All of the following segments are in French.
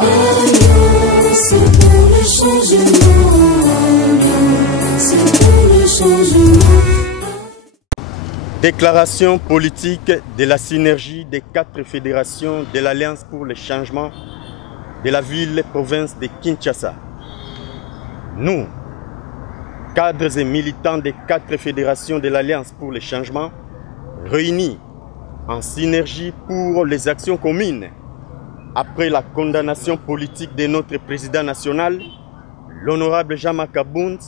Alliance pour le changement. Alliance pour le changement. Déclaration politique de la synergie des 4 fédérations de l'Alliance pour le changement de la ville-province de Kinshasa. Nous, cadres et militants des 4 fédérations de l'Alliance pour le changement, réunis en synergie pour les actions communes, après la condamnation politique de notre président national, l'honorable Jean-Marc Abound,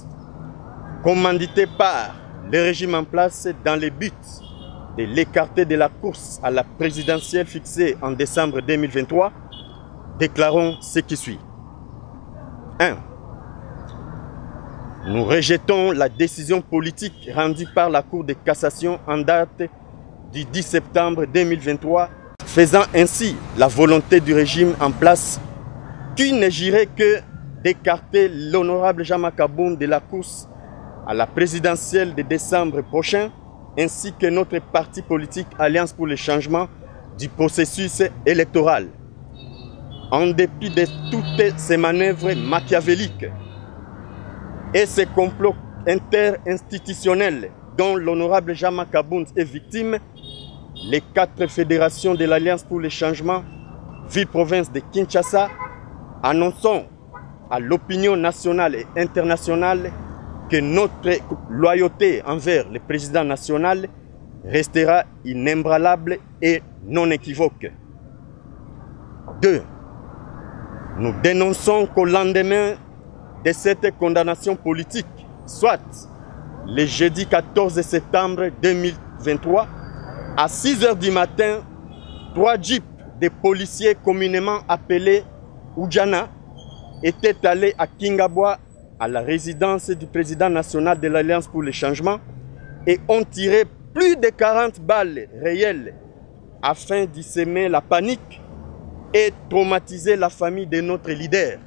commandité par le régime en place dans le but de l'écarter de la course à la présidentielle fixée en décembre 2023, déclarons ce qui suit. 1. Nous rejetons la décision politique rendue par la Cour de cassation en date du 10 septembre 2023, faisant ainsi la volonté du régime en place qui ne girait que d'écarter l'honorable Jean-Marc Abound de la course à la présidentielle de décembre prochain, ainsi que notre parti politique Alliance pour le changement du processus électoral. En dépit de toutes ces manœuvres machiavéliques et ces complots interinstitutionnels dont l'honorable Jean-Marc Abound est victime, les 4 fédérations de l'Alliance pour le changement, ville-province de Kinshasa, annonçons à l'opinion nationale et internationale que notre loyauté envers le président national restera inébranlable et non équivoque. 2. Nous dénonçons qu'au lendemain de cette condamnation politique, soit le jeudi 14 septembre 2023, à 6 h du matin, 3 jeeps de policiers communément appelés Oudjana étaient allés à Kingabwa, à la résidence du président national de l'Alliance pour le changement, et ont tiré plus de 40 balles réelles afin d'y semer la panique et traumatiser la famille de notre leader.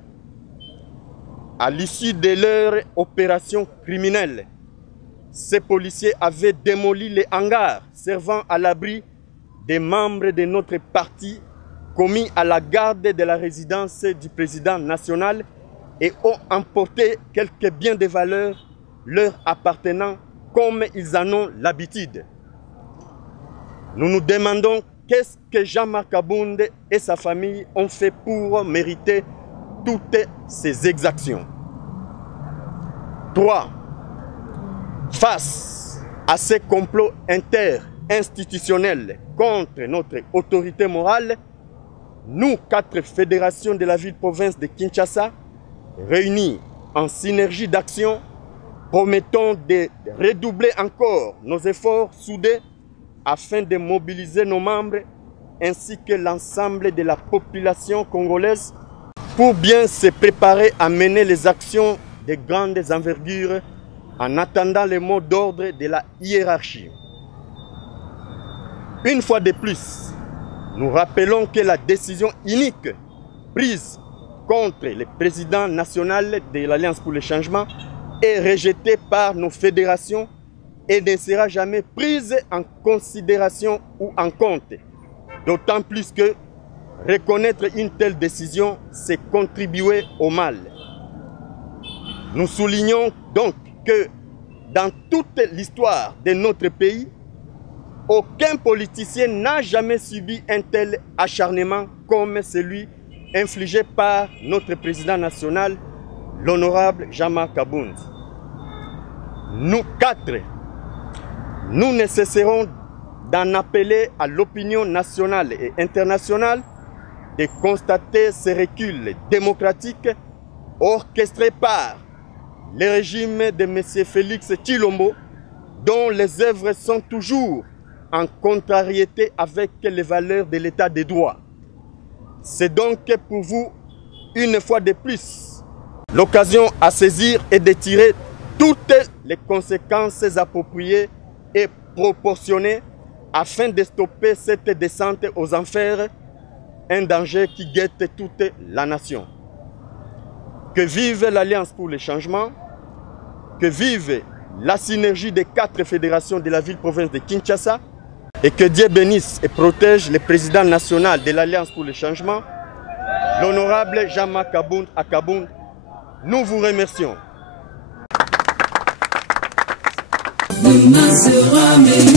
À l'issue de leur opération criminelle, ces policiers avaient démoli les hangars servant à l'abri des membres de notre parti commis à la garde de la résidence du président national et ont emporté quelques biens de valeur leur appartenant comme ils en ont l'habitude. Nous nous demandons qu'est-ce que Jean-Marc Abound et sa famille ont fait pour mériter toutes ces exactions. 3. Face à ces complots interinstitutionnels contre notre autorité morale, nous, 4 fédérations de la ville-province de Kinshasa, réunis en synergie d'action, promettons de redoubler encore nos efforts soudés afin de mobiliser nos membres ainsi que l'ensemble de la population congolaise pour bien se préparer à mener les actions de grandes envergures en attendant les mots d'ordre de la hiérarchie. Une fois de plus, nous rappelons que la décision unique prise contre le président national de l'Alliance pour le changement est rejetée par nos fédérations et ne sera jamais prise en considération ou en compte. D'autant plus que reconnaître une telle décision, c'est contribuer au mal. Nous soulignons donc que dans toute l'histoire de notre pays, aucun politicien n'a jamais subi un tel acharnement comme celui infligé par notre président national, l'honorable Jean-Marc Abound. Nous 4, nous ne cesserons d'en appeler à l'opinion nationale et internationale de constater ces reculs démocratiques orchestrés par le régime de M. Félix Tshilombo, dont les œuvres sont toujours en contrariété avec les valeurs de l'état de droit. C'est donc pour vous, une fois de plus, l'occasion à saisir et de tirer toutes les conséquences appropriées et proportionnées afin de stopper cette descente aux enfers, un danger qui guette toute la nation. Que vive l'Alliance pour le changement, que vive la synergie des 4 fédérations de la ville-province de Kinshasa, et que Dieu bénisse et protège le président national de l'Alliance pour le changement, l'honorable Jean-Marc Akabound, nous vous remercions. Demain sera meilleur.